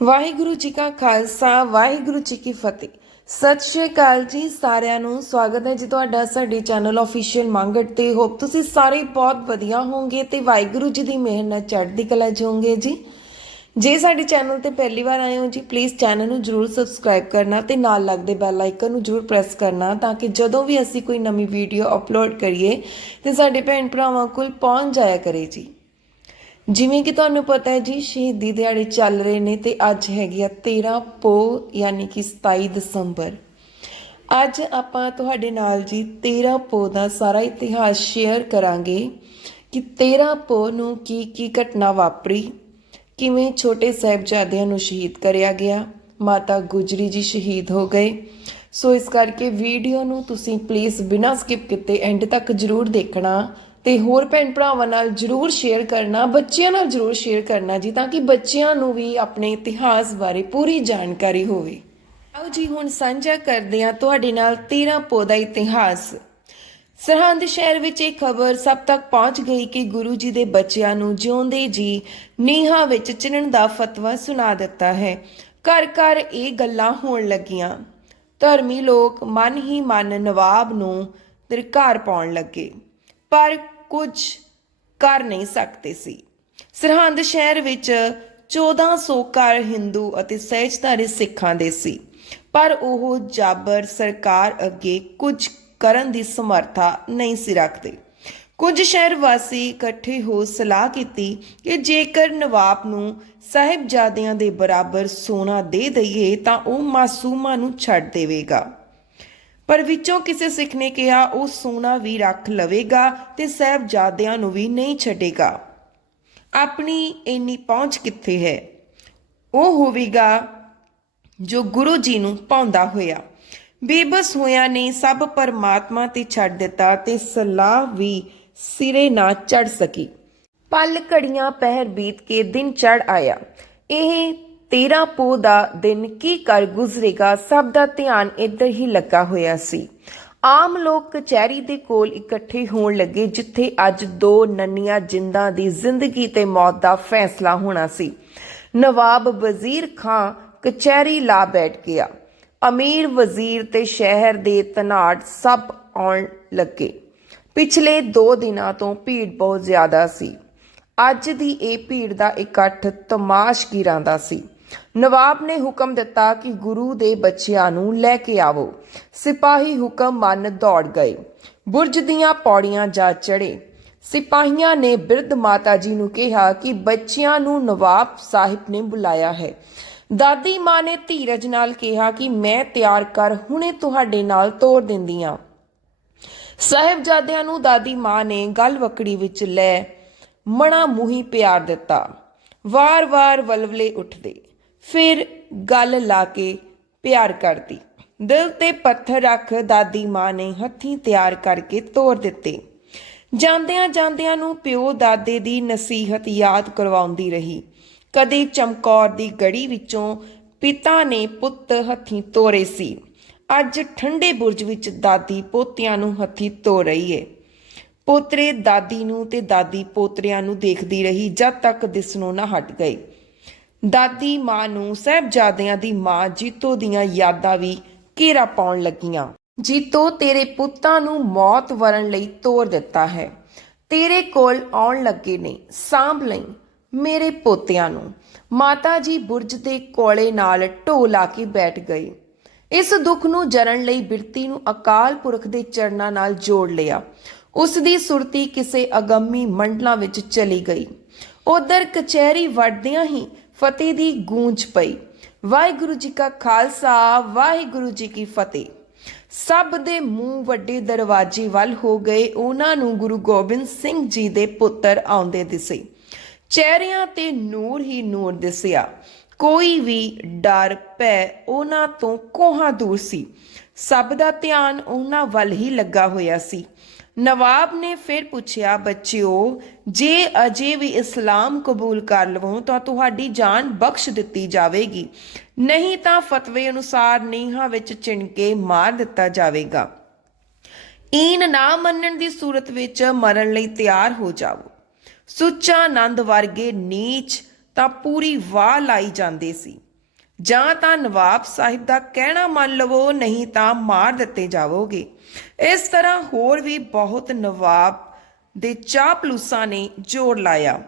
ਵਾਹਿਗੁਰੂ ਜੀ ਕਾ ਖਾਲਸਾ, ਵਾਹਿਗੁਰੂ ਜੀ ਕੀ ਫਤਿਹ। ਸਤਿ ਸ਼੍ਰੀ ਅਕਾਲ ਜੀ ਸਾਰਿਆਂ ਨੂੰ। ਸਵਾਗਤ ਹੈ ਜੀ ਤੁਹਾਡਾ ਸਾਡੇ ਚੈਨਲ ਅਫੀਸ਼ੀਅਲ ਮੰਗਟ ਤੇ। ਹੋਪ ਤੁਸੀਂ ਸਾਰੇ ਬਹੁਤ ਵਧੀਆ ਹੋਵੋਗੇ ਤੇ ਵਾਹਿਗੁਰੂ ਜੀ ਦੀ ਮਿਹਰ ਨਾਲ ਚੜ੍ਹਦੀ ਕਲਾ 'ਚ ਹੋਵੋਗੇ ਜੀ। ਜੇ ਸਾਡੇ ਚੈਨਲ ਤੇ ਪਹਿਲੀ ਵਾਰ ਆਏ ਹੋ ਜੀ ਪਲੀਜ਼ ਚੈਨਲ ਨੂੰ ਜਰੂਰ ਸਬਸਕ੍ਰਾਈਬ ਕਰਨਾ ਤੇ ਨਾਲ ਲੱਗਦੇ ਬੈਲ ਆਈਕਨ ਨੂੰ ਜਰੂਰ ਪ੍ਰੈਸ ਕਰਨਾ ਤਾਂ ਕਿ ਜਦੋਂ ਵੀ ਅਸੀਂ ਕੋਈ ਨਵੀਂ ਵੀਡੀਓ ਅਪਲੋਡ ਕਰੀਏ ਤੇ ਸਾਡੇ ਭੈਣ ਭਰਾਵਾਂ ਕੋਲ ਪਹੁੰਚ ਜਾਇਆ ਕਰੇ ਜੀ। ਜਿਵੇਂ ਕਿ ਤੁਹਾਨੂੰ ਪਤਾ ਹੈ ਜੀ, ਸ਼ਹੀਦੀ ਦਿਹਾੜੇ ਚੱਲ ਰਹੇ ਨੇ ਤੇ ਅੱਜ ਹੈਗੀ ਆ 13 ਪੋ ਯਾਨੀ ਕਿ 27 ਦਸੰਬਰ। ਅੱਜ ਆਪਾਂ ਤੁਹਾਡੇ ਨਾਲ ਜੀ 13 ਪੋ ਦਾ ਸਾਰਾ ਇਤਿਹਾਸ ਸ਼ੇਅਰ ਕਰਾਂਗੇ ਕਿ 13 ਪੋ ਨੂੰ ਕੀ ਕੀ ਘਟਨਾ ਵਾਪਰੀ, ਕਿਵੇਂ ਛੋਟੇ ਸਾਹਿਬਜ਼ਾਦਿਆਂ ਨੂੰ ਸ਼ਹੀਦ ਕਰਿਆ ਗਿਆ, ਮਾਤਾ ਗੁਜਰੀ ਜੀ ਸ਼ਹੀਦ ਹੋ ਗਏ। ਸੋ ਇਸ ਕਰਕੇ ਵੀਡੀਓ ਨੂੰ ਤੁਸੀਂ ਪਲੀਜ਼ ਬਿਨਾਂ ਸਕਿਪ ਕੀਤੇ ਐਂਡ ਤੱਕ ਜਰੂਰ ਦੇਖਣਾ। ਤੇ ਹੋਰ ਭੈਣ ਭਰਾਵਾਂ ਨਾਲ ਜਰੂਰ ਸ਼ੇਅਰ ਕਰਨਾ, ਬੱਚਿਆਂ ਨਾਲ ਜਰੂਰ ਸ਼ੇਅਰ ਕਰਨਾ ਜੀ, ਤਾਂ ਕਿ ਬੱਚਿਆਂ ਨੂੰ ਵੀ ਆਪਣੇ ਇਤਿਹਾਸ ਬਾਰੇ ਪੂਰੀ ਜਾਣਕਾਰੀ ਹੋਵੇ। ਆਓ ਜੀ, ਹੁਣ ਸਾਂਝਾ ਕਰਦੇ ਹਾਂ ਤੁਹਾਡੇ ਨਾਲ 13 ਪੋ ਇਤਿਹਾਸ। ਸਰਹੰਦ ਸ਼ਹਿਰ ਵਿੱਚ ਇਹ ਖਬਰ ਸਭ ਤੱਕ ਪਹੁੰਚ ਗਈ ਕਿ ਗੁਰੂ ਜੀ ਦੇ ਬੱਚਿਆਂ ਨੂੰ ਜਿਉਂਦੇ ਜੀ ਨੀਹਾਂ ਵਿੱਚ ਚਿਣਨ ਦਾ ਫਤਵਾ ਸੁਣਾ ਦਿੱਤਾ ਹੈ। ਘਰ ਘਰ ਇਹ ਗੱਲਾਂ ਹੋਣ ਲੱਗੀਆਂ। ਧਰਮੀ ਲੋਕ ਮਨ ਹੀ ਮਨ ਨਵਾਬ ਨੂੰ ਧਿਰਕਾਰ ਪਾਉਣ ਲੱਗੇ। ਪਰ ਕੁਝ ਕਰ ਨਹੀਂ ਸਕਦੇ ਸੀ। ਸਰਹੰਦ ਸ਼ਹਿਰ ਵਿੱਚ 1400 ਘਰ ਹਿੰਦੂ ਅਤੇ ਸਹਿਜਧਾਰੀ ਸਿੱਖਾਂ ਦੇ ਸੀ। ਪਰ ਉਹ ਜਾਬਰ ਸਰਕਾਰ ਅੱਗੇ ਕੁਝ ਕਰਨ ਦੀ ਸਮਰੱਥਾ ਨਹੀਂ ਸੀ ਰੱਖਦੇ। ਕੁਝ ਸ਼ਹਿਰ ਵਾਸੀ ਇਕੱਠੇ ਹੋ ਸਲਾਹ ਕੀਤੀ ਕਿ ਜੇਕਰ ਨਵਾਬ ਨੂੰ ਸਾਹਿਬਜ਼ਾਦਿਆਂ ਦੇ ਬਰਾਬਰ ਸੋਨਾ ਦੇ ਦਈਏ ਤਾਂ ਉਹ ਮਾਸੂਮਾਂ ਨੂੰ ਛੱਡ ਦੇਵੇਗਾ। ਪਰ ਵਿੱਚੋਂ ਕਿਸੇ ਸਿੱਖ ਨੇ ਕਿਹਾ, ਉਹ ਸੋਨਾ ਵੀ ਰੱਖ ਲਵੇਗਾ ਤੇ ਸਾਹਿਬਜ਼ਾਦਿਆਂ ਨੂੰ ਵੀ ਨਹੀਂ ਛੱਡੇਗਾ। ਆਪਣੀ ਇੰਨੀ ਪਹੁੰਚ ਕਿੱਥੇ ਹੈ? ਉਹ ਹੋਵੇਗਾ ਜੋ ਗੁਰੂ ਜੀ ਨੂੰ ਪਾਉਂਦਾ ਹੋਇਆ। ਬੇਬਸ ਹੋਇਆ ਨੇ ਸਭ ਪਰਮਾਤਮਾ ਤੇ ਛੱਡ ਦਿੱਤਾ ਤੇ ਸਲਾਹ ਵੀ ਸਿਰੇ ਨਾ ਚੜ ਸਕੀ। ਪਲ ਘੜੀਆਂ ਪਹਿਰ ਬੀਤ ਕੇ ਦਿਨ ਚੜ ਆਇਆ। ਇਹ 13 ਪੋ ਦਾ ਦਿਨ ਕੀ ਕਰ ਗੁਜ਼ਰੇਗਾ, ਸਭ ਦਾ ਧਿਆਨ ਇੱਧਰ ਹੀ ਲੱਗਾ ਹੋਇਆ ਸੀ। ਆਮ ਲੋਕ ਕਚਹਿਰੀ ਦੇ ਕੋਲ ਇਕੱਠੇ ਹੋਣ ਲੱਗੇ, ਜਿੱਥੇ ਅੱਜ ਦੋ ਨੰਨੀਆਂ ਜਿੰਦਾਂ ਦੀ ਜ਼ਿੰਦਗੀ ਤੇ ਮੌਤ ਦਾ ਫੈਸਲਾ ਹੋਣਾ ਸੀ। ਨਵਾਬ ਵਜ਼ੀਰ ਖਾਂ ਕਚਹਿਰੀ ਲਾ ਬੈਠ ਗਿਆ। ਅਮੀਰ ਵਜ਼ੀਰ ਤੇ ਸ਼ਹਿਰ ਦੇ ਤਨਾੜ ਸਭ ਆਉਣ ਲੱਗੇ। ਪਿਛਲੇ 2 ਦਿਨਾਂ ਤੋਂ ਭੀੜ ਬਹੁਤ ਜ਼ਿਆਦਾ ਸੀ। ਅੱਜ ਦੀ ਇਹ ਭੀੜ ਦਾ ਇਕੱਠ ਤਮਾਸ਼ਗੀਰਾਂ ਦਾ ਸੀ। ਨਵਾਬ ਨੇ ਹੁਕਮ ਦਿੱਤਾ ਕਿ ਗੁਰੂ ਦੇ ਬੱਚਿਆਂ ਨੂੰ ਲੈ ਕੇ ਆਵੋ। ਸਿਪਾਹੀ ਹੁਕਮ ਮੰਨ ਦੌੜ ਗਏ। ਬੁਰਜ ਦੀਆਂ ਪੌੜੀਆਂ ਜਾ ਚੜੇ ਸਿਪਾਹੀਆਂ ਨੇ ਬਿਰਧ ਮਾਤਾ ਜੀ ਨੂੰ ਕਿਹਾ ਕਿ ਬੱਚਿਆਂ ਨੂੰ ਨਵਾਬ ਸਾਹਿਬ ਨੇ ਬੁਲਾਇਆ ਹੈ। ਦਾਦੀ ਮਾਂ ਨੇ ਧੀਰਜ ਨਾਲ ਕਿਹਾ ਕਿ ਮੈਂ ਤਿਆਰ ਕਰ ਹੁਣੇ ਤੁਹਾਡੇ ਨਾਲ ਤੋਰ ਦਿੰਦੀ ਹਾਂ ਸਾਹਿਬਜ਼ਾਦਿਆਂ ਨੂੰ ਦਾਦੀ ਮਾਂ ਨੇ ਗਲ ਵਕੜੀ ਵਿੱਚ ਲੈ ਮਣਾ ਮੂੰਹੀ ਪਿਆਰ ਦਿੱਤਾ। ਵਾਰ-ਵਾਰ ਵਲਵਲੇ ਉੱਠਦੇ। ਫਿਰ ਗੱਲ ਲਾ ਕੇ ਪਿਆਰ ਕਰਦੀ। ਦਿਲ ਤੇ ਪੱਥਰ ਰੱਖ ਦਾਦੀ ਮਾਂ ਨੇ ਹੱਥੀਂ ਤਿਆਰ ਕਰਕੇ ਤੋਰ ਦਿੱਤੇ। ਜਾਂਦਿਆਂ ਜਾਂਦਿਆਂ ਨੂੰ ਪਿਓ ਦਾਦੇ ਦੀ ਨਸੀਹਤ ਯਾਦ ਕਰਵਾਉਂਦੀ ਰਹੀ। ਕਦੇ ਚਮਕੌਰ ਦੀ ਗੜੀ ਵਿੱਚੋਂ ਪਿਤਾ ਨੇ ਪੁੱਤ ਹੱਥੀਂ ਤੋਰੇ ਸੀ। ਅੱਜ ਠੰਡੇ ਬੁਰਜ ਵਿੱਚ ਦਾਦੀ ਪੋਤਿਆਂ ਨੂੰ ਹੱਥੀਂ ਤੋ ਰਹੀ ਏ। ਪੋਤਰੇ ਦਾਦੀ ਨੂੰ ਤੇ ਦਾਦੀ ਪੋਤਰਿਆਂ ਨੂੰ ਦੇਖਦੀ ਰਹੀ ਜਦ ਤੱਕ ਦਿਸਣੋਂ ਨਾ ਹਟ ਗਏ। ਦਾਦੀ ਮਾਂ ਨੂੰ ਸਹਿਬਜ਼ਾਦਿਆਂ ਦੀ ਮਾਂ ਜੀਤੋ ਦੀਆਂ ਯਾਦਾਂ ਵੀ ਘੇਰਾ ਪਾਉਣ ਲੱਗੀਆਂ। ਜੀਤੋ ਤੇਰੇ ਪੁੱਤਾਂ ਨੂੰ ਮੌਤ ਵਰਨ ਲਈ ਤੋਰ ਦਿੱਤਾ ਹੈ। ਤੇਰੇ ਕੋਲ ਆਉਣ ਲੱਗੇ ਨੇ, ਸਾਂਭ ਲਈ ਮੇਰੇ ਪੋਤਿਆਂ ਨੂੰ। ਮਾਤਾ ਜੀ ਬੁਰਜ ਦੇ ਕੋਲੇ ਨਾਲ ਢੋ ਲਾ ਕੇ ਬੈਠ ਗਏ। ਇਸ ਦੁੱਖ ਨੂੰ ਜਰਨ ਲਈ ਬਿਰਤੀ ਨੂੰ ਅਕਾਲ ਪੁਰਖ ਦੇ ਚਰਨਾਂ ਨਾਲ ਜੋੜ ਲਿਆ। ਉਸ ਦੀ ਸੁਰਤੀ ਕਿਸੇ ਅਗੰਮੀ ਮੰਡਲਾਂ ਵਿੱਚ ਚਲੀ ਗਈ। ਉਧਰ ਕਚਹਿਰੀ ਵੜਦਿਆਂ ਹੀ ਫਤਿਹ ਦੀ ਗੂੰਜ ਪਈ। ਵਾਹਿਗੁਰੂ ਜੀ ਕਾ ਖਾਲਸਾ, ਵਾਹਿਗੁਰੂ ਜੀ ਕੀ ਫਤਿਹ। ਸਭ ਦੇ ਮੂੰਹ ਵੱਡੇ ਦਰਵਾਜ਼ੇ ਵੱਲ ਹੋ ਗਏ। ਉਹਨਾਂ ਨੂੰ ਗੁਰੂ ਗੋਬਿੰਦ ਸਿੰਘ ਜੀ ਦੇ ਪੁੱਤਰ ਆਉਂਦੇ ਦਿਸੇ। ਚਿਹਰਿਆਂ ਤੇ ਨੂਰ ਹੀ ਨੂਰ ਦਿਸਿਆ। ਕੋਈ ਵੀ ਡਰ, ਭੈ ਉਹਨਾਂ ਤੋਂ ਕੋਹਾਂ ਦੂਰ ਸੀ। ਸਭ ਦਾ ਧਿਆਨ ਉਹਨਾਂ ਵੱਲ ਹੀ ਲੱਗਾ ਹੋਇਆ ਸੀ। ਨਵਾਬ ਨੇ ਫਿਰ ਪੁੱਛਿਆ, ਬੱਚਿਓ, ਜੇ ਅਜੇ ਵੀ ਇਸਲਾਮ ਕਬੂਲ ਕਰ ਲਵੋ ਤਾਂ ਤੁਹਾਡੀ ਜਾਨ ਬਖਸ਼ ਦਿੱਤੀ ਜਾਵੇਗੀ। ਨਹੀਂ ਤਾਂ ਫਤਵੇ ਅਨੁਸਾਰ ਨੀਹਾਂ ਵਿੱਚ ਚਿਣ ਕੇ ਮਾਰ ਦਿੱਤਾ ਜਾਵੇਗਾ। ਈਨ ਨਾ ਮੰਨਣ ਦੀ ਸੂਰਤ ਵਿੱਚ ਮਰਨ ਲਈ ਤਿਆਰ ਹੋ ਜਾਵੋ ਸੁੱਚਾ ਆਨੰਦ ਵਰਗੇ ਨੀਚ ਤਾਂ ਪੂਰੀ ਵਾਹ ਲਾਈ ਜਾਂਦੇ ਸੀ। ਜਾਂ ਤਾਂ ਨਵਾਬ ਸਾਹਿਬ ਦਾ ਕਹਿਣਾ ਮੰਨ ਲਵੋ, ਨਹੀਂ ਤਾਂ ਮਾਰ ਦਿੱਤੇ ਜਾਵੋਗੇ। ਇਸ ਤਰ੍ਹਾਂ ਹੋਰ ਵੀ ਬਹੁਤ ਨਵਾਬ ਦੇ ਚਾਪਲੂਸਾਂ ਨੇ ਜੋਰ ਲਾਇਆ।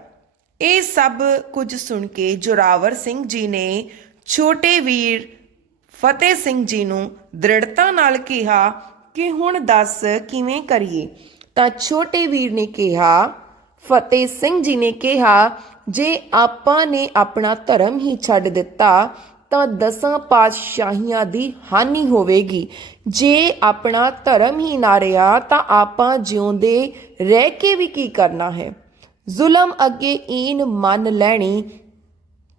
ਇਹ ਸਭ ਕੁਝ ਸੁਣ ਕੇ ਜੋਰਾਵਰ ਸਿੰਘ ਜੀ ਨੇ ਛੋਟੇ ਵੀਰ ਫਤਿਹ ਸਿੰਘ ਜੀ ਨੂੰ ਦ੍ਰਿੜਤਾ ਨਾਲ ਕਿਹਾ ਕਿ ਹੁਣ ਦੱਸ ਕਿਵੇਂ ਕਰੀਏ। ਤਾਂ ਛੋਟੇ ਵੀਰ ਨੇ ਕਿਹਾ, ਫਤਿਹ ਸਿੰਘ ਜੀ ਨੇ ਕਿਹਾ, ਜੇ ਆਪਾਂ ਨੇ ਆਪਣਾ ਧਰਮ ਹੀ ਛੱਡ ਦਿੱਤਾ ਤਾਂ ਦਸਾਂ ਪਾਤਸ਼ਾਹੀਆਂ ਦੀ ਹਾਨੀ ਹੋਵੇਗੀ। ਜੇ ਆਪਣਾ ਧਰਮ ਹੀ ਨਾ ਰਿਹਾ, ਤਾਂ ਆਪਾਂ ਜਿਉਂਦੇ ਰਹਿ ਕੇ ਵੀ ਕੀ ਕਰਨਾ ਹੈ? ਜ਼ੁਲਮ ਅੱਗੇ ਈਨ ਮੰਨ ਲੈਣੀ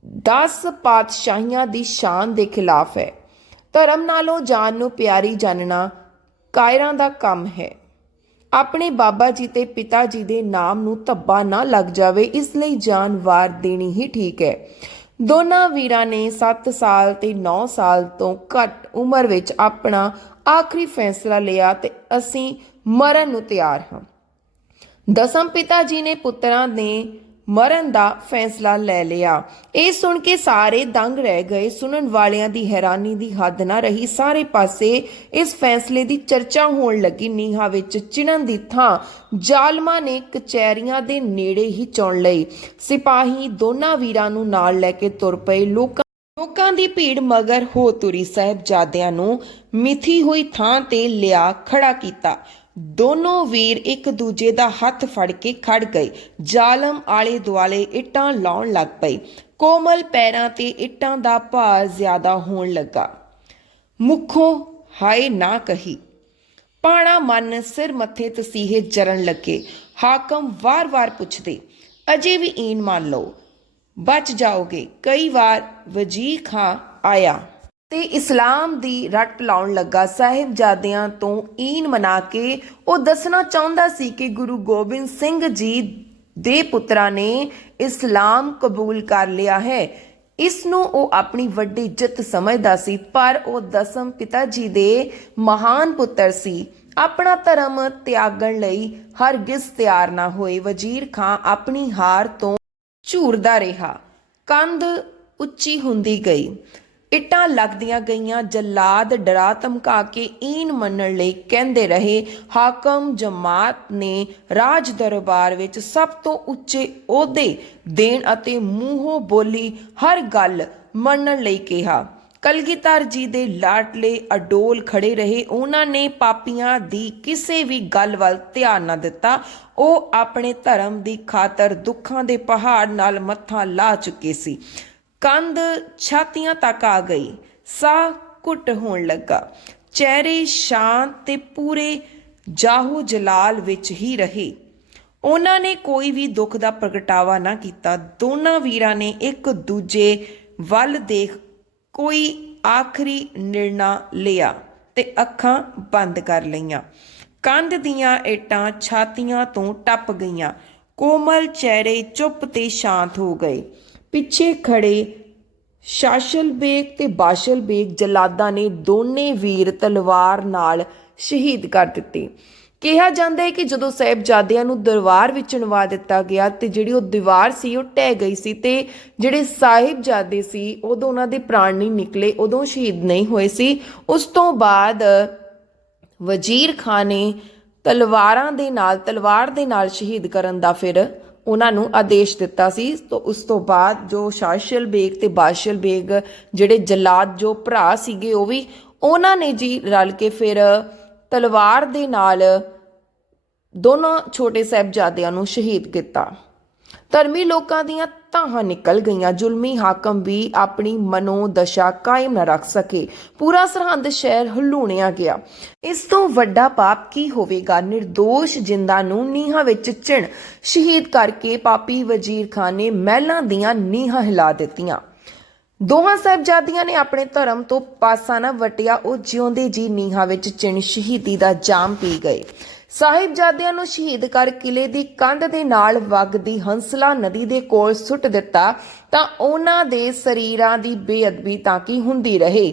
10 ਪਾਤਸ਼ਾਹੀਆਂ ਦੀ ਸ਼ਾਨ ਦੇ ਖਿਲਾਫ ਹੈ। ਧਰਮ ਨਾਲੋਂ ਜਾਨ ਨੂੰ ਪਿਆਰੀ ਜਾਣਨਾ ਕਾਇਰਾਂ ਦਾ ਕੰਮ ਹੈ। ਆਪਣੇ ਬਾਬਾ ਜੀ ਤੇ ਪਿਤਾ ਜੀ ਦੇ ਨਾਮ ਨੂੰ ਧੱਬਾ ਨਾ ਲੱਗ ਜਾਵੇ, ਇਸ ਲਈ ਜਾਨ ਵਾਰ ਦੇਣੀ ਹੀ ਠੀਕ ਹੈ। ਦੋਨਾਂ ਵੀਰਾਂ ਨੇ 7 ਸਾਲ ਤੇ 9 ਸਾਲ ਤੋਂ ਘੱਟ ਉਮਰ ਵਿੱਚ ਆਪਣਾ ਆਖਰੀ ਫੈਸਲਾ ਲਿਆ ਤੇ ਅਸੀਂ ਮਰਨ ਨੂੰ ਤਿਆਰ ਹਾਂ। ਦਸਮ ਪਿਤਾ ਜੀ ਨੇ ਪੁੱਤਰਾਂ ਨੇ ਮਰਨ ਦਾ ਫੈਸਲਾ ਲੈ ਲਿਆ। ਇਹ ਸੁਣ ਕੇ ਸਾਰੇ ਦੰਗ ਰਹਿ ਗਏ। ਸੁਣਨ ਵਾਲਿਆਂ ਦੀ ਹੈਰਾਨੀ ਦੀ ਹੱਦ ਨਾ ਰਹੀ। ਸਾਰੇ ਪਾਸੇ ਇਸ ਫੈਸਲੇ ਦੀ ਚਰਚਾ ਹੋਣ ਲੱਗੀ। ਨੀਹਾਂ ਵਿੱਚ ਚਿਣਨ ਦੀ ਥਾਂ ਜ਼ਾਲਮਾਂ ਨੇ ਕਚਹਿਰੀਆਂ ਦੇ ਨੇੜੇ ਹੀ ਚੁਣ ਲਈ। ਸਿਪਾਹੀ ਦੋਨਾਂ ਵੀਰਾਂ ਨੂੰ ਨਾਲ ਲੈ ਕੇ ਤੁਰ ਪਏ। ਲੋਕਾਂ ਲੋਕਾਂ ਦੀ ਭੀੜ ਮਗਰ ਹੋ ਤੁਰੀ ਸਾਹਿਬਜ਼ਾਦਿਆਂ ਨੂੰ ਮਿਥੀ ਹੋਈ ਥਾਂ ਤੇ ਲਿਆ ਖੜਾ ਕੀਤਾ। ਦੋਨੋਂ ਵੀਰ ਇੱਕ ਦੂਜੇ ਦਾ ਹੱਥ ਫੜ ਕੇ ਖੜ ਗਏ। ਜ਼ਾਲਮ ਆਲੇ ਦੁਆਲੇ ਇੱਟਾਂ ਲਾਉਣ ਲੱਗ ਪਏ। ਕੋਮਲ ਪੈਰਾਂ ਤੇ ਇੱਟਾਂ ਦਾ ਭਾਰ ਜ਼ਿਆਦਾ ਹੋਣ ਲੱਗਾ। ਮੁੱਖੋਂ, ਹਾਏ ਨਾ ਕਹੀ। ਪਾਣਾ ਮਨ ਸਿਰ ਮੱਥੇ ਤਸੀਹੇ ਜਰਨ ਲੱਗੇ। ਹਾਕਮ ਵਾਰ-ਵਾਰ ਪੁੱਛਦੇ, ਅਜੇ ਵੀ ਈਨ ਮੰਨ ਲਓ। ਬਚ ਜਾਓਗੇ। ਕਈ ਵਾਰ ਵਜ਼ੀ ਖਾਂ ਆਇਆ। ਤੇ ਇਸਲਾਮ ਦੀ ਰੱਟ ਲਾਉਣ ਲੱਗਾ। ਸਾਹਿਬਜ਼ਾਦਿਆਂ ਤੋਂ ਈਨ ਮਨਾ ਕੇ ਉਹ ਦੱਸਣਾ ਚਾਹੁੰਦਾ ਸੀ ਕਿ ਗੁਰੂ ਗੋਬਿੰਦ ਸਿੰਘ ਜੀ ਦੇ ਪੁੱਤਰਾਂ ਨੇ ਇਸਲਾਮ ਕਬੂਲ ਕਰ ਲਿਆ ਹੈ। ਇਸ ਨੂੰ ਉਹ ਆਪਣੀ ਵੱਡੀ ਜਿੱਤ ਸਮਝਦਾ ਸੀ, ਪਰ ਉਹ ਦਸਮ ਪਿਤਾ ਜੀ ਦੇ ਮਹਾਨ ਪੁੱਤਰ ਸੀ। ਆਪਣਾ ਧਰਮ ਤਿਆਗਣ ਲਈ ਹਰਗਿਜ਼ ਤਿਆਰ ਨਾ ਹੋਏ। ਵਜ਼ੀਰ ਖਾਂ ਆਪਣੀ ਹਾਰ ਤੋਂ ਝੂਰਦਾ ਰਿਹਾ। ਕੰਧ ਉੱਚੀ ਹੁੰਦੀ ਗਈ। ਇੱਟਾਂ ਲੱਗਦੀਆਂ ਗਈਆਂ, ਜਲਾਦ ਡਰਾ ਧਮਕਾ ਕੇ ਈਨ ਮੰਨਣ ਲਈ ਕਹਿੰਦੇ ਰਹੇ। ਹਾਕਮ ਜਮਾਤ ਨੇ ਰਾਜ ਦਰਬਾਰ ਵਿੱਚ ਸਭ ਤੋਂ ਉੱਚੇ ਅਹੁਦੇ ਦੇਣ ਅਤੇ ਮੂੰਹੋਂ ਬੋਲੀ ਹਰ ਗੱਲ ਮੰਨਣ ਲਈ ਕਿਹਾ। ਕਲਗੀਧਰ ਜੀ ਦੇ ਲਾਟਲੇ ਅਡੋਲ ਖੜੇ ਰਹੇ। ਉਹਨਾਂ ਨੇ ਪਾਪੀਆਂ ਦੀ ਕਿਸੇ ਵੀ ਗੱਲ ਵੱਲ ਧਿਆਨ ਨਾ ਦਿੱਤਾ। ਉਹ ਆਪਣੇ ਧਰਮ ਦੀ ਖਾਤਰ ਦੁੱਖਾਂ ਦੇ ਪਹਾੜ ਨਾਲ ਮੱਥਾ ਲਾ ਚੁੱਕੇ ਸੀ। ਕੰਧ ਛਾਤੀਆਂ ਤੱਕ ਆ ਗਈ। ਸਾਹ ਘੁੱਟ ਹੋਣ ਲੱਗਾ। ਚਿਹਰੇ ਸ਼ਾਂਤ ਤੇ ਪੂਰੇ ਜਾਹੂ ਜਲਾਲ ਵਿੱਚ ਹੀ ਰਹੇ। ਉਹਨਾਂ ਨੇ ਕੋਈ ਵੀ ਦੁੱਖ ਦਾ ਪ੍ਰਗਟਾਵਾ ਨਾ ਕੀਤਾ। ਦੋਨਾਂ ਵੀਰਾਂ ਨੇ ਇੱਕ ਦੂਜੇ ਵੱਲ ਦੇਖ ਕੋਈ ਆਖਰੀ ਨਿਰਣਾ ਲਿਆ ਤੇ ਅੱਖਾਂ ਬੰਦ ਕਰ ਲਈਆਂ। ਕੰਧ ਦੀਆਂ ਇੱਟਾਂ ਛਾਤੀਆਂ ਤੋਂ ਟੱਪ ਗਈਆਂ। ਕੋਮਲ ਚਿਹਰੇ ਚੁੱਪ ਤੇ ਸ਼ਾਂਤ ਹੋ ਗਏ। ਪਿੱਛੇ ਖੜੇ ਸ਼ਾਸ਼ਲ ਬੇਗ ਤੇ ਬਾਸ਼ਲ ਬੇਗ ਜਲਾਦਾਂ ਨੇ ਦੋਨੇ ਵੀਰ ਤਲਵਾਰ ਨਾਲ ਸ਼ਹੀਦ ਕਰ ਦਿੱਤੇ। ਕਿਹਾ ਜਾਂਦਾ ਹੈ ਕਿ ਜਦੋਂ ਸਾਹਿਬਜ਼ਾਦਿਆਂ ਨੂੰ ਦਰਬਾਰ ਵਿੱਚ ਚੁਣਵਾ ਦਿੱਤਾ ਗਿਆ ਤੇ ਜਿਹੜੀ ਉਹ ਦੀਵਾਰ ਸੀ, ਉਹ ਟਹਿ ਗਈ ਸੀ ਤੇ ਜਿਹੜੇ ਸਾਹਿਬਜ਼ਾਦੇ ਸੀ, ਉਦੋਂ ਉਹਨਾਂ ਦੇ ਪ੍ਰਾਣ ਨਹੀਂ ਨਿਕਲੇ, ਉਦੋਂ ਸ਼ਹੀਦ ਨਹੀਂ ਹੋਏ ਸੀ। ਉਸ ਤੋਂ ਬਾਅਦ ਵਜ਼ੀਰ ਖਾਨ ਨੇ ਤਲਵਾਰਾਂ ਦੇ ਨਾਲ, ਤਲਵਾਰ ਦੇ ਨਾਲ ਸ਼ਹੀਦ ਕਰਨ ਦਾ ਫਿਰ ਉਹਨਾਂ ਨੂੰ ਆਦੇਸ਼ ਦਿੱਤਾ ਸੀ। ਤੋਂ ਉਸ ਤੋਂ ਬਾਅਦ ਜੋ ਸ਼ਾਸ਼ਲ ਬੇਗ ਤੇ ਬਾਸ਼ਲ ਬੇਗ ਜਿਹੜੇ ਜਲਾਦ ਜੋ ਭਰਾ ਸੀਗੇ ਉਹ ਵੀ ਉਹਨਾਂ ਨੇ ਜੀ ਰਲ ਕੇ ਫਿਰ ਤਲਵਾਰ ਦੇ ਨਾਲ ਦੋਨੋਂ ਛੋਟੇ ਸਾਹਿਬਜ਼ਾਦਿਆਂ ਨੂੰ ਸ਼ਹੀਦ ਕੀਤਾ। ਧਰਮੀ ਲੋਕਾਂ ਦੀਆਂ ਤਾਹਾਂ ਨਿਕਲ ਗਈਆਂ। ਜ਼ੁਲਮੀ ਹਾਕਮ ਵੀ ਆਪਣੀ ਮਨੋ ਦਸ਼ਾ ਕਾਇਮ ਨਾ ਰੱਖ ਸਕੇ। ਪੂਰਾ ਸਰਹੰਦ ਸ਼ਹਿਰ ਹਲੂਣਿਆ ਗਿਆ। ਇਸ ਤੋਂ ਵੱਡਾ ਪਾਪ ਕੀ ਹੋਵੇਗਾ? નિર્ਦੋਸ਼ ਜਿੰਦਾ ਨੂੰ ਨੀਹਾਂ ਵਿੱਚ ਚਿਣ ਸ਼ਹੀਦ ਕਰਕੇ ਪਾਪੀ ਵਜ਼ੀਰ ਖਾਨ ਨੇ ਮਹਿਲਾਂ ਦੀਆਂ ਨੀਹਾਂ ਹਿਲਾ ਦਿੱਤੀਆਂ। ਦੋਹਾਂ ਸਾਹਿਬਜ਼ਾਦੀਆਂ ਨੇ ਆਪਣੇ ਧਰਮ ਤੋਂ ਪਾਸਾ ਨਾ ਵਟਿਆ। ਉਹ ਜਿਉਂਦੇ ਜੀ ਨੀਹਾਂ ਵਿੱਚ ਚਿਣ ਸ਼ਹੀਦੀ ਦਾ ਜਾਮ ਪੀ ਗਏ। ਸਾਹਿਬਜ਼ਾਦਿਆਂ ਨੂੰ ਸ਼ਹੀਦ ਕਰ ਕਿਲੇ ਦੀ ਕੰਧ ਦੇ ਨਾਲ ਵਗਦੀ ਹੰਸਲਾ ਨਦੀ ਦੇ ਕੋਲ ਸੁੱਟ ਦਿੱਤਾ, ਤਾਂ ਉਹਨਾਂ ਦੇ ਸਰੀਰਾਂ ਦੀ ਬੇਅਦਬੀ ਤਾਂ ਕੀ ਹੁੰਦੀ ਰਹੇ।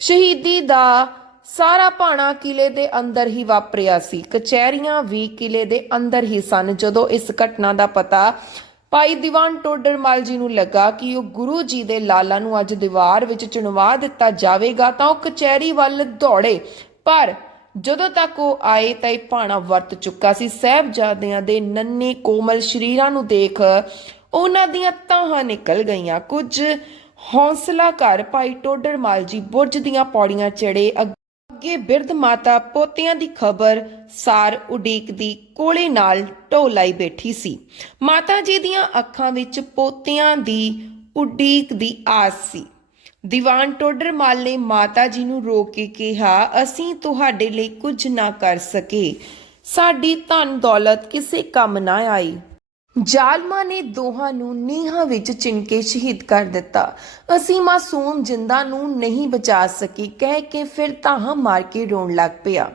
ਸ਼ਹੀਦੀ ਦਾ ਸਾਰਾ ਭਾਣਾ ਕਿਲੇ ਦੇ ਅੰਦਰ ਹੀ ਵਾਪਰਿਆ ਸੀ। ਕਚਹਿਰੀਆਂ ਵੀ ਕਿਲੇ ਦੇ ਅੰਦਰ ਹੀ ਸਨ। ਜਦੋਂ ਇਸ ਘਟਨਾ ਦਾ ਪਤਾ ਭਾਈ ਦੀਵਾਨ ਟੋਡਰਮਲ ਜੀ ਨੂੰ ਲੱਗਾ ਕਿ ਉਹ ਗੁਰੂ ਜੀ ਦੇ ਲਾਲਾ ਨੂੰ ਅੱਜ ਦੀਵਾਰ ਵਿੱਚ ਚੁਣਵਾ ਦਿੱਤਾ ਜਾਵੇਗਾ, ਤਾਂ ਉਹ ਕਚਹਿਰੀ ਵੱਲ ਦੌੜੇ। ਪਰ ਜਦੋਂ ਤੱਕ ਉਹ ਆਏ ਤਾਂ ਇਹ ਭਾਣਾ ਵਰਤ ਚੁੱਕਾ ਸੀ। ਸਹਿਬਜ਼ਾਦਿਆਂ ਦੇ ਨੰਨੇ ਕੋਮਲ ਸ਼ਰੀਰਾਂ ਨੂੰ ਦੇਖ ਉਹਨਾਂ ਦੀਆਂ ਤਾਹਾਂ ਨਿਕਲ ਗਈਆਂ। ਕੁਝ ਹੌਸਲਾ ਕਰ ਭਾਈ ਟੋਡਰਮਲ ਜੀ ਬੁਰਜ ਦੀਆਂ ਪੌੜੀਆਂ ਚੜੇ ਅੱਗੇ ਬਿਰਧ ਮਾਤਾ ਪੋਤਿਆਂ ਦੀ ਖਬਰ ਸਾਰ ਉਡੀਕ ਦੀ ਕੋਲੇ ਨਾਲ ਢੋਲਾਈ ਬੈਠੀ ਸੀ। ਮਾਤਾ ਜੀ ਦੀਆਂ ਅੱਖਾਂ ਵਿੱਚ ਪੋਤਿਆਂ ਦੀ ਉਡੀਕ ਦੀ ਆਸ ਸੀ। ਦੀਵਾਨ ਟੋਡਰਮਲ ਨੇ ਮਾਤਾ ਜੀ ਨੂੰ ਰੋਕ ਕੇ ਕਿਹਾ, ਅਸੀਂ ਤੁਹਾਡੇ ਲਈ ਕੁਝ ਨਾ ਕਰ ਸਕੇ। ਸਾਡੀ ਧਨ ਦੌਲਤ ਕਿਸੇ ਕੰਮ ਨਾ ਆਈ। ਜ਼ਾਲਮਾ ਨੇ ਦੋਹਾਂ ਨੂੰ ਨੀਹਾਂ ਵਿੱਚ ਚਿਣ ਕੇ ਸ਼ਹੀਦ ਕਰ ਦਿੱਤਾ। ਅਸੀਂ ਮਾਸੂਮ ਜਿੰਦਾ ਨੂੰ ਨਹੀਂ ਬਚਾ ਸਕੀ, ਕਹਿ ਕੇ ਫਿਰ ਤਾਹਾਂ ਮਾਰ ਕੇ ਰੋਣ ਲੱਗ ਪਿਆ।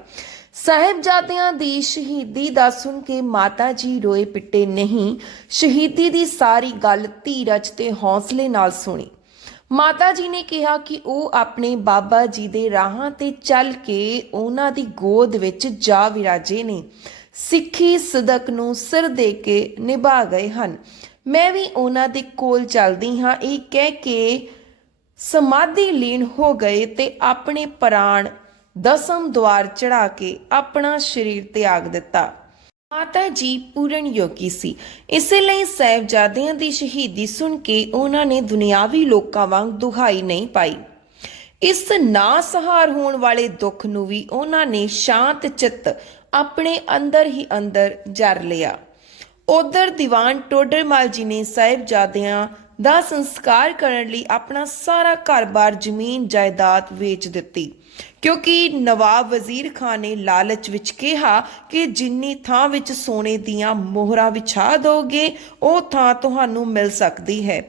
ਸਾਹਿਬਜ਼ਾਦਿਆਂ ਦੀ ਸ਼ਹੀਦੀ ਦਾ ਸੁਣ ਕੇ ਮਾਤਾ ਜੀ ਰੋਏ ਪਿੱਟੇ ਨਹੀਂ। ਸ਼ਹੀਦੀ ਦੀ ਸਾਰੀ ਗੱਲ ਧੀਰਜ ਤੇ ਹੌਸਲੇ ਨਾਲ ਸੁਣੀ। ਮਾਤਾ ਜੀ ਨੇ ਕਿਹਾ ਕਿ ਉਹ ਆਪਣੇ ਬਾਬਾ ਜੀ ਦੇ ਰਾਹਾਂ ਤੇ ਚੱਲ ਕੇ ਉਹਨਾਂ ਦੀ ਗੋਦ ਵਿੱਚ ਜਾ ਵਿਰਾਜੇ ਨੇ। ਸਿੱਖੀ ਸਦਕ ਨੂੰ ਸਿਰ ਦੇ ਕੇ ਨਿਭਾ ਗਏ ਹਨ। ਮੈਂ ਵੀ ਉਹਨਾਂ ਦੇ ਕੋਲ ਚੱਲਦੀ ਹਾਂ। ਇਹ ਕਹਿ ਕੇ ਸਮਾਧੀ ਲੀਨ ਹੋ ਗਏ ਤੇ ਆਪਣੇ ਪ੍ਰਾਣ ਦਸਮ ਦਵਾਰ ਚੜਾ ਕੇ ਆਪਣਾ ਸਰੀਰ ਤਿਆਗ ਦਿੱਤਾ। ਮਾਤਾ ਜੀ ਪੂਰਨ ਯੋਗੀ ਸੀ। ਇਸੇ ਲਈ ਸਾਹਿਬਜ਼ਾਦਿਆਂ ਦੀ ਸ਼ਹੀਦੀ ਸੁਣ ਕੇ ਉਹਨਾਂ ਨੇ ਦੁਨਿਆਵੀ ਲੋਕਾਂ ਵਾਂਗ ਦੁਹਾਈ ਨਹੀਂ ਪਾਈ। ਇਸ ਨਾ ਹੋਣ ਵਾਲੇ ਦੁੱਖ ਨੂੰ ਵੀ ਉਹਨਾਂ ਨੇ ਸ਼ਾਂਤ ਚਿੱਤ ਆਪਣੇ ਅੰਦਰ ਹੀ ਅੰਦਰ ਜਰ ਲਿਆ। ਉਧਰ ਦੀਵਾਨ ਟੋਡਰਮਲ ਜੀ ਨੇ ਸਾਹਿਬਜ਼ਾਦਿਆਂ ਦਾ ਸੰਸਕਾਰ ਕਰਨ ਲਈ ਆਪਣਾ ਸਾਰਾ ਘਰ-ਬਾਰ ਜ਼ਮੀਨ ਜਾਇਦਾਦ ਵੇਚ ਦਿੱਤੀ। ਕਿਉਂਕਿ ਨਵਾਬ ਵਜ਼ੀਰ ਖਾਨ ਨੇ ਲਾਲਚ ਵਿੱਚ ਕਿਹਾ ਕਿ ਜਿੰਨੀ ਥਾਂ ਵਿੱਚ ਸੋਨੇ ਦੀਆਂ ਮੋਹਰਾਂ ਵਿਛਾ ਦੋਗੇ, ਉਹ ਥਾਂ ਤੁਹਾਨੂੰ ਮਿਲ ਸਕਦੀ ਹੈ।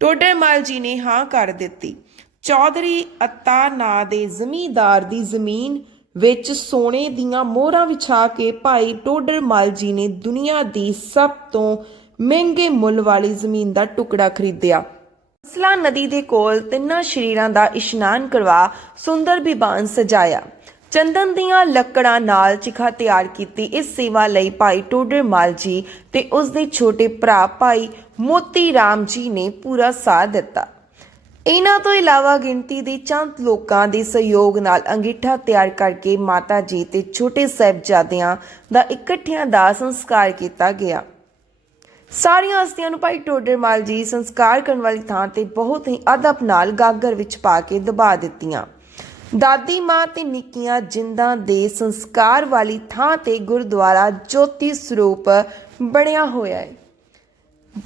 ਟੋਡਰਮਲ ਜੀ ਨੇ ਹਾਂ ਕਰ ਦਿੱਤੀ। ਚੌਧਰੀ ਅੱਤਾ ਨਾਂ ਦੇ ਜ਼ਮੀਂਦਾਰ ਦੀ ਜ਼ਮੀਨ ਵਿੱਚ ਸੋਨੇ ਦੀਆਂ ਮੋਹਰਾਂ ਵਿਛਾ ਕੇ ਭਾਈ ਟੋਡਰਮਲ ਜੀ ਨੇ ਦੁਨੀਆ ਦੀ ਸਭ ਤੋਂ ਮਹਿੰਗੇ ਮੁੱਲ ਵਾਲੀ ਜ਼ਮੀਨ ਦਾ ਟੁਕੜਾ ਖਰੀਦਿਆ। ਸਲਾ ਨਦੀ ਦੇ ਕੋਲ ਤਿੰਨਾਂ ਸ਼ਰੀਰਾਂ ਦਾ ਇਸ਼ਨਾਨ ਕਰਵਾ ਸੁੰਦਰ ਬਿਬਾਨ ਸਜਾਇਆ। ਚੰਦਨ ਦੀਆਂ ਲੱਕੜਾਂ ਨਾਲ ਚਿਖਾ ਤਿਆਰ ਕੀਤੀ ਇਸ ਸੇਵਾ ਲਈ ਭਾਈ ਟੋਡਰਮਲ ਜੀ ਤੇ ਉਸ ਦੇ ਛੋਟੇ ਭਰਾ ਭਾਈ ਮੋਤੀ ਰਾਮ ਜੀ ਨੇ ਪੂਰਾ ਸਾਥ ਦਿੱਤਾ। ਇਹਨਾਂ ਤੋਂ ਇਲਾਵਾ ਗਿਣਤੀ ਦੇ ਚੰਦ ਲੋਕਾਂ ਦੇ ਸਹਿਯੋਗ ਨਾਲ ਅੰਗੀਠਾ ਤਿਆਰ ਕਰਕੇ ਮਾਤਾ ਜੀ ਤੇ ਛੋਟੇ ਸਾਹਿਬਜ਼ਾਦਿਆਂ ਦਾ ਇਕੱਠਿਆਂ ਦਾ ਸੰਸਕਾਰ ਕੀਤਾ ਗਿਆ। ਸਾਰੀਆਂ ਹਸਤੀਆਂ ਨੂੰ ਭਾਈ ਟੋਡਰਮਾਲ ਜੀ ਸੰਸਕਾਰ ਕਰਨ ਵਾਲੀ ਥਾਂ ਤੇ ਬਹੁਤ ਹੀ ਅਦਬ ਨਾਲ ਗਾਗਰ ਵਿੱਚ ਪਾ ਕੇ ਦਬਾ ਦਿੱਤੀਆਂ। ਦਾਦੀ, ਮਾਂ ਤੇ ਨਿੱਕੀਆਂ ਜਿੰਦਾਂ ਦੇ ਸੰਸਕਾਰ ਵਾਲੀ ਥਾਂ ਤੇ ਗੁਰਦੁਆਰਾ ਜੋਤੀ ਸਰੂਪ ਬਣਿਆ ਹੋਇਆ ਹੈ।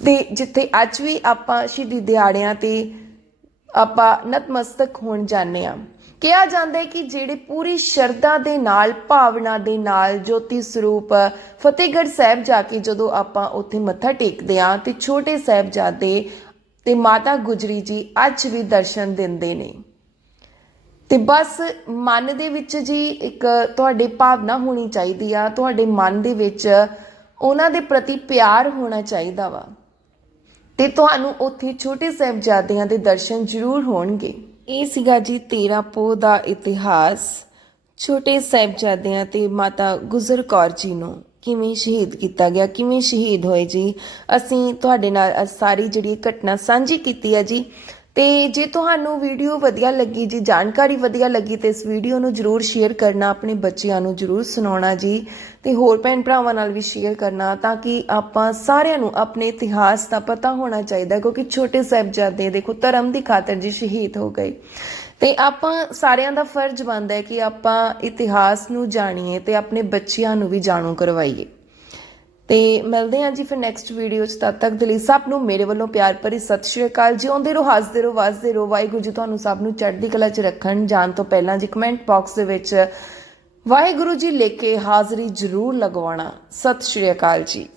ਤੇ ਜਿੱਥੇ ਅੱਜ ਵੀ ਆਪਾਂ ਸ਼ਹੀਦੀ ਦਿਹਾੜਿਆਂ ਤੇ ਆਪਾਂ ਨਤਮਸਤਕ ਹੋਣ ਜਾਂਦੇ ਆ ਕਿਹਾ ਜਾਂਦਾ ਹੈ ਕਿ ਜਿਹੜੇ ਪੂਰੀ ਸ਼ਰਧਾ ਦੇ ਨਾਲ, ਭਾਵਨਾ ਦੇ ਨਾਲ ਜੋਤੀ ਸਰੂਪ, ਫਤਿਹਗੜ੍ਹ ਸਾਹਿਬ ਜਾ ਕੇ ਜਦੋਂ ਆਪਾਂ ਉੱਥੇ ਮੱਥਾ ਟੇਕਦੇ ਆ ਤੇ ਛੋਟੇ ਸਾਹਿਬਜ਼ਾਦੇ ਤੇ ਮਾਤਾ ਗੁਜਰੀ ਜੀ ਅੱਜ ਵੀ ਦਰਸ਼ਨ ਦਿੰਦੇ ਨੇ। ਤੇ ਬਸ ਮਨ ਦੇ ਵਿੱਚ ਜੀ ਇੱਕ ਤੁਹਾਡੇ ਭਾਵਨਾ ਹੋਣੀ ਚਾਹੀਦੀ ਆ, ਤੁਹਾਡੇ ਮਨ ਦੇ ਵਿੱਚ ਉਹਨਾਂ ਦੇ ਪ੍ਰਤੀ ਪਿਆਰ ਹੋਣਾ ਚਾਹੀਦਾ ਵਾ। ਤੇ ਤੁਹਾਨੂੰ ਉੱਥੇ ਛੋਟੇ ਸਾਹਿਬਜ਼ਾਦਿਆਂ ਦੇ ਦਰਸ਼ਨ ਜ਼ਰੂਰ ਹੋਣਗੇ। ਇਹ ਸੀਗਾ ਜੀ 13 ਪੋਹ ਦਾ ਇਤਿਹਾਸ। ਛੋਟੇ ਸਾਹਿਬਜ਼ਾਦਿਆਂ ਤੇ ਮਾਤਾ ਗੁਜਰ ਕੌਰ ਜੀ ਨੂੰ ਕਿਵੇਂ ਸ਼ਹੀਦ ਕੀਤਾ ਗਿਆ, ਕਿਵੇਂ ਸ਼ਹੀਦ ਹੋਏ ਜੀ? ਅਸੀਂ ਤੁਹਾਡੇ ਨਾਲ ਸਾਰੀ ਜਿਹੜੀ ਘਟਨਾ ਸਾਂਝੀ ਕੀਤੀ ਹੈ ਜੀ ਤੇ ਜੇ ਤੁਹਾਨੂੰ ਵੀਡੀਓ ਵਧੀਆ ਲੱਗੀ, ਜੀ ਜਾਣਕਾਰੀ ਵਧੀਆ ਲੱਗੀ, ਤੇ ਇਸ ਵੀਡੀਓ ਨੂੰ ਜਰੂਰ ਸ਼ੇਅਰ ਕਰਨਾ, ਆਪਣੇ ਬੱਚਿਆਂ ਨੂੰ ਜਰੂਰ ਸੁਣਾਉਣਾ ਜੀ। ਤੇ ਹੋਰ ਭੈਣ ਭਰਾਵਾਂ ਨਾਲ ਵੀ ਸ਼ੇਅਰ ਕਰਨਾ, ਤਾਂ ਕਿ ਆਪਾਂ ਸਾਰਿਆਂ ਨੂੰ ਆਪਣੇ ਇਤਿਹਾਸ ਦਾ ਪਤਾ ਹੋਣਾ ਚਾਹੀਦਾ, ਕਿਉਂਕਿ ਛੋਟੇ ਸਾਹਿਬਜ਼ਾਦੇ, ਦੇਖੋ, ਧਰਮ ਦੀ ਖਾਤਰ ਜੀ ਸ਼ਹੀਦ ਹੋ ਗਏ। ਤੇ ਆਪਾਂ ਸਾਰਿਆਂ ਦਾ ਫਰਜ਼ ਬਣਦਾ ਹੈ ਕਿ ਆਪਾਂ ਇਤਿਹਾਸ ਨੂੰ ਜਾਣੀਏ ਤੇ ਆਪਣੇ ਬੱਚਿਆਂ ਨੂੰ ਵੀ ਜਾਣੂ ਕਰਵਾਈਏ। ਤੇ ਮਿਲਦੇ ਹਾਂ ਜੀ ਫਿਰ ਨੈਕਸਟ ਵੀਡੀਓ 'ਚ, ਤਦ ਤੱਕ ਦੇ ਲਈ ਸਭ ਨੂੰ ਮੇਰੇ ਵੱਲੋਂ ਪਿਆਰ ਭਰੀ ਸਤਿ ਸ਼੍ਰੀ ਅਕਾਲ ਜੀ। ਆਉਂਦੇ ਰਹੋ, ਹੱਸਦੇ ਰਹੋ, ਵੱਸਦੇ ਰਹੋ। ਵਾਹਿਗੁਰੂ ਜੀ ਤੁਹਾਨੂੰ ਸਭ ਨੂੰ ਚੜ੍ਹਦੀ ਕਲਾ 'ਚ ਰੱਖਣ। ਜਾਣ ਤੋਂ ਪਹਿਲਾਂ ਜੀ ਕਮੈਂਟ ਬਾਕਸ ਦੇ ਵਿੱਚ, ਵਾਹਿਗੁਰੂ ਜੀ ਲਿਖ ਕੇ ਹਾਜ਼ਰੀ ਜ਼ਰੂਰ ਲਗਵਾਉਣਾ। ਸਤਿ ਸ਼੍ਰੀ ਅਕਾਲ ਜੀ।